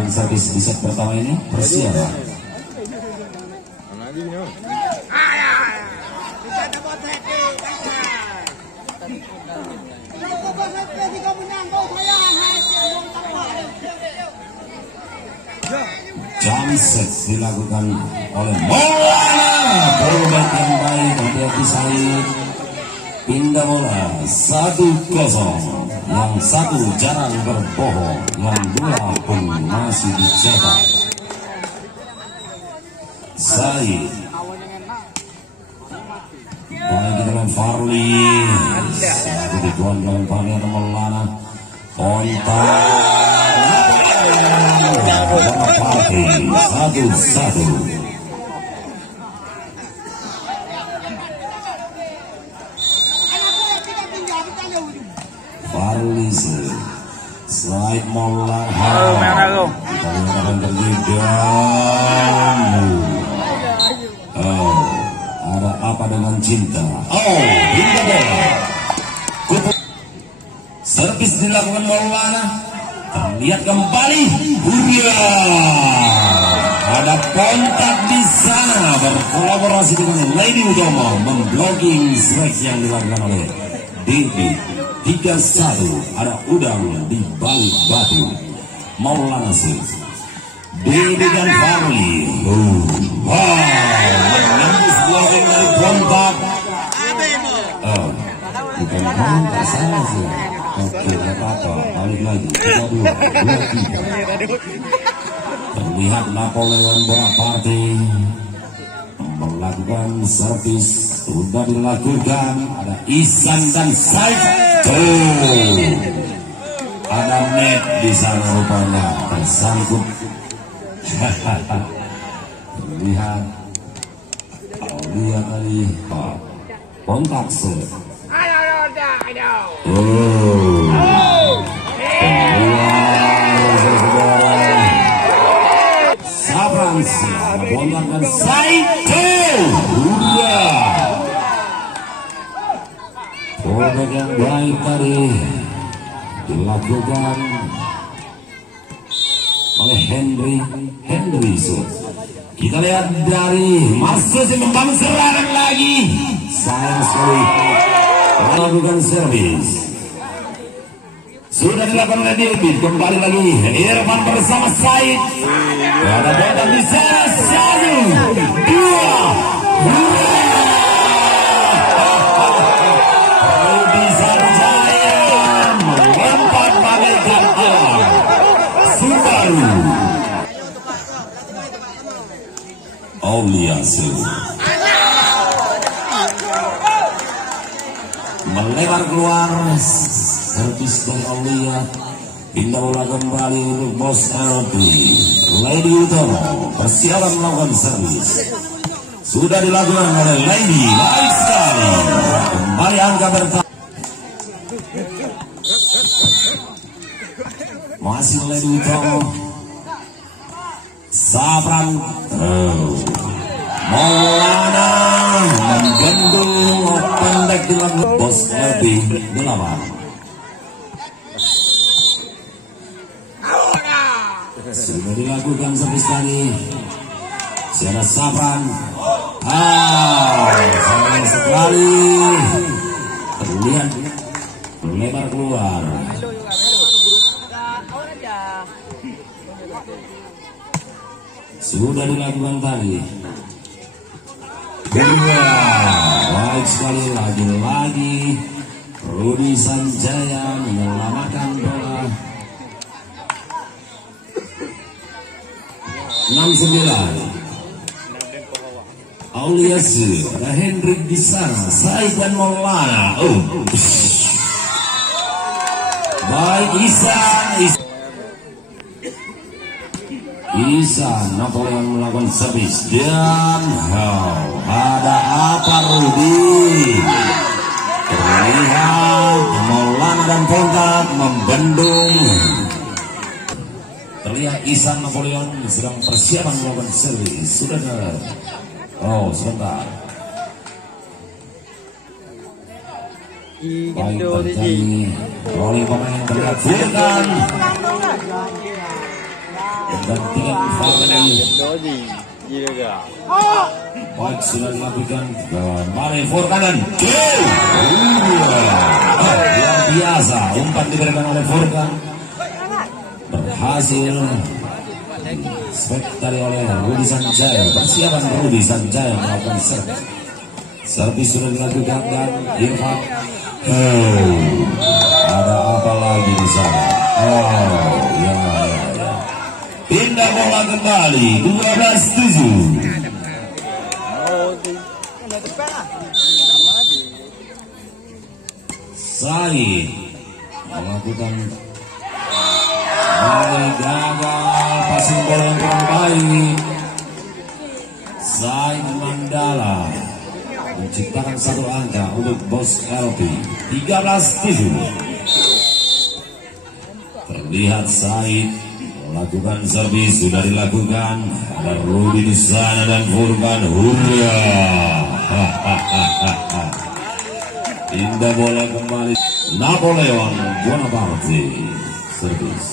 melakukan servis di set pertama ini. Persiapan. Jump set dilakukan oleh Maulana. Perubahan yang baik hati-hati Said. Pindah bola 1-0. Yang satu jarang berbohong, yang dua pun masih dicetak. Said. Baik dengan Farli. Satu dituan dengan Farli atau Maulana. Kontak. 1-1. Farlise slide Maulana. Ada apa dengan cinta? Pindah bola. Servis dilakukan Maulana. Terlihat kembali. Ada kontak di sana, berkolaborasi dengan Lady Utomo, memblocking strike yang dilakukan oleh David. 3-1. Ada udang di balik batu. Maulana sih. David dan Farli. Menembus blocking dari kontak. Bukan kontak salah sih. Oke, tidak apa-apa. Balik lagi. 2-2. Terlihat Napoleon Bonaparte melakukan servis. Sudah dilakukan. Ada Ihsan dan Said. Ada net di sana rupanya tersangkut. Lihat Aulia tadi kontak set. Sabrans kontakkan Said. Produk yang baik tadi dilakukan oleh Henry. Kita lihat dari Marsus yang membangun serangan lagi. Sayang sekali melakukan servis. Sudah dilakukan oleh David. Kembali lagi Irfan bersama Said. Ada bola di sana. 1-2. Aulia melebar keluar. Servis dari Aulia. Pindah bola kembali untuk Bos LB. Lady Utomo persiapan melakukan servis. Sudah dilakukan oleh Lady. Baik sekali. Kembali angka bertahan. Masih Lady Utomo. Sabran. Maulana menggendung pendek dilakukan Bos LB 8. Sudah dilakukan servis tadi. Siapa Sabran? Sayang sekali. Terlihat melebar keluar. Sudah dilakukan tadi. Baik sekali lagi Rudi Sanjaya menyelamatkan bola. 6-9. Auliasi, ada Hendrik di sana, Said dan Maulana. Baik Ihsan Napoleon melakukan servis dan ada apa Rudi? Terlihat Maulana dan Kontak membendung. Terlihat Ihsan Napoleon sedang persiapan melakukan servis. Sudah sebentar. Baik terjadi oleh pemain yang terlihat dan tingkat Furkan. Baik, sudah dilakukan kembali Furkan. Luar biasa umpan diberikan oleh Furkan, berhasil spek tadi oleh Rudi Sanjaya. Persiapan Rudi Sanjaya melakukan servis sudah dilakukan dan Irfan. Ada apa lagi di sana? Ya. Pindah bola kembali 12-7. Said melakukan gagal passing bola yang kurang baik. Said Mandala menciptakan satu angka untuk Bos LP 13-7. Terlihat Said melakukan servis sudah dilakukan. Ada Rudi di sana dan Furkan. Indah bola kembali. Napoleon Bonaparte servis.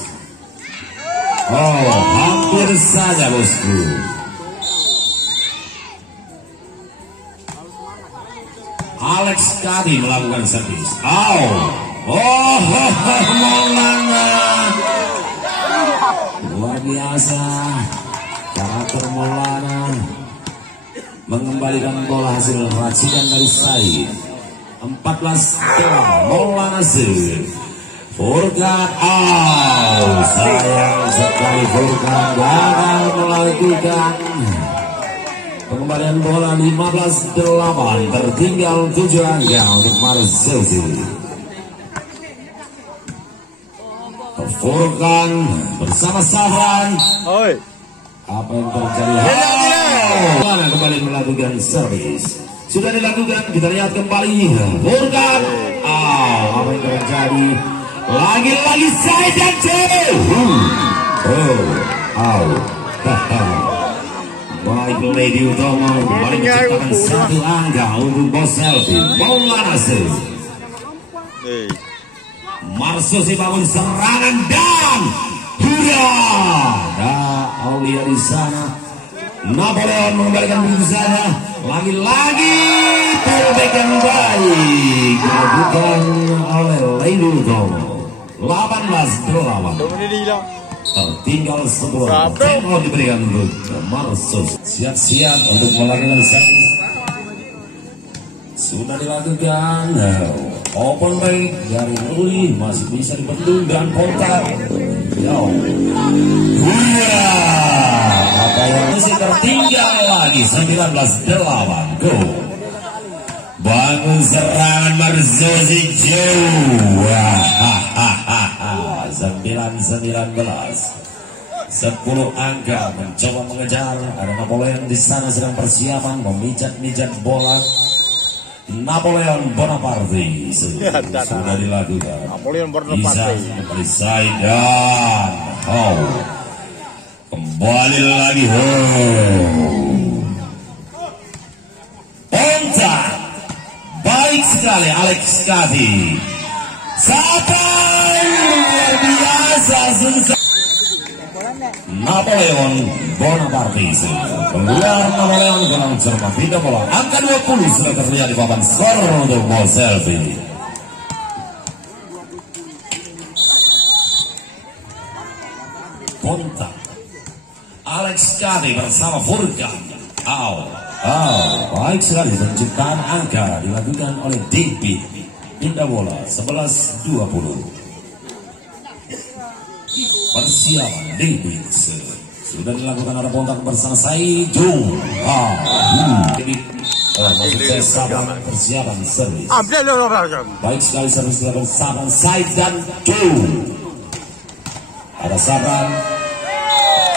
Hampir saja bosku. Alex Kadi melakukan servis. Maulana. Luar biasa karakter Maulana mengembalikan bola hasil racikan dari Said. 14 Maulana Furkan. Sayang sekali Furkan gagal melakukan pengembalian bola. 15-8 tertinggal 7 angka untuk Marcel. Furkan bersama Safran. Apa yang terjadi? Mana kembali melakukan servis. Sudah dilakukan, kita lihat kembali Furkan. Apa yang terjadi? Lagi-lagi Said dan baik, Lady Utomo kembali menciptakan satu angka untuk Bos Selfie. Maulana Marsosi bangun serangan dan ada Aulia di sana. Napoleon mengembalikan begitu saja. Lagi-lagi pullback yang baik dilakukan oleh Lady Utomo. 18-8. Tertinggal 10. Tempo diberikan untuk Marsos. Siap-siap untuk melakukan servis. Sudah dilakukan. Open baik dari Ruli masih bisa dibendung dan kontak. Apa yang masih tertinggal lagi 19-8. Go. Bangun serangan Marzosi jauh. 9-19. 10 angka mencoba mengejar. Ada Napoleon di sana sedang persiapan memijat-mijat bola. Napoleon Bonaparte sudah dilakukan. Napoleon Bonaparte kembali Said dan kembali lagi kontak baik sekali Alex Kadi. Sampai luar biasa susah. Napoleon Bonaparte keluar. Napoleon kurang cermat pindah bola. Angka 20 sudah terlihat di papan skor untuk Bos Selfie. Kontak Alex Kadi bersama Furkan. Baik sekali penciptaan angka dilakukan oleh David. Pindah bola 11-20. Persiapan David sudah dilakukan. Ada kontak bersama Saidung. Maksud saya Sabang persiapan servis. Baik sekali servis dilakukan Sabang Said dan ada Sabang.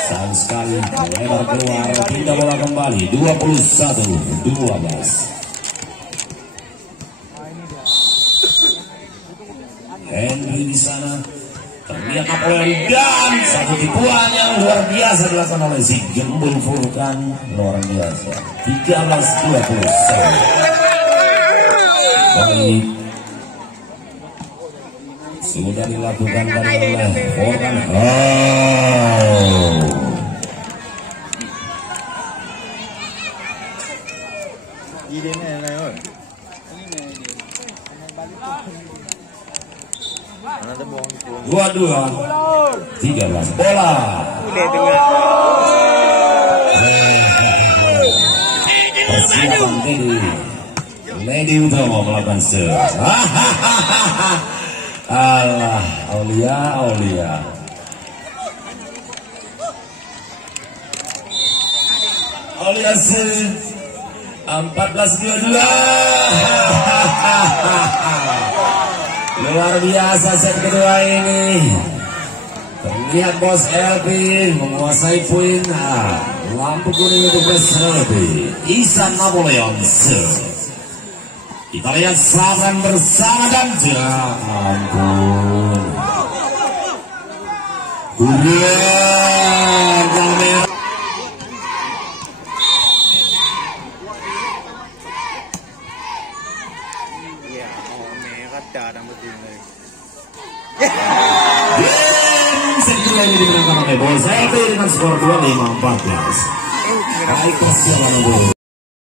Sayang sekali melebar keluar. Pindah bola kembali 21-12. Henry di sana. Terlihat Napoleon dan satu tipuan yang luar biasa dilakukan oleh si Gembul Furkan. Luar biasa 13-20. Baik, sudah dilakukan oleh Furkan. 13 bola. Persiapan Lady Utomo melakukan serve. Allah, Aulia. Aulia serve 14-22. Luar biasa set kedua ini. Terlihat Bos Elvin menguasai poin. Lampu kuning untuk Bos Elvin. Isan Napoleon serve. Kita lihat saran bersama dan ampun. Kamera. Segera ini dimenangkan oleh Bos Elvin dengan skor 25-14. Baik,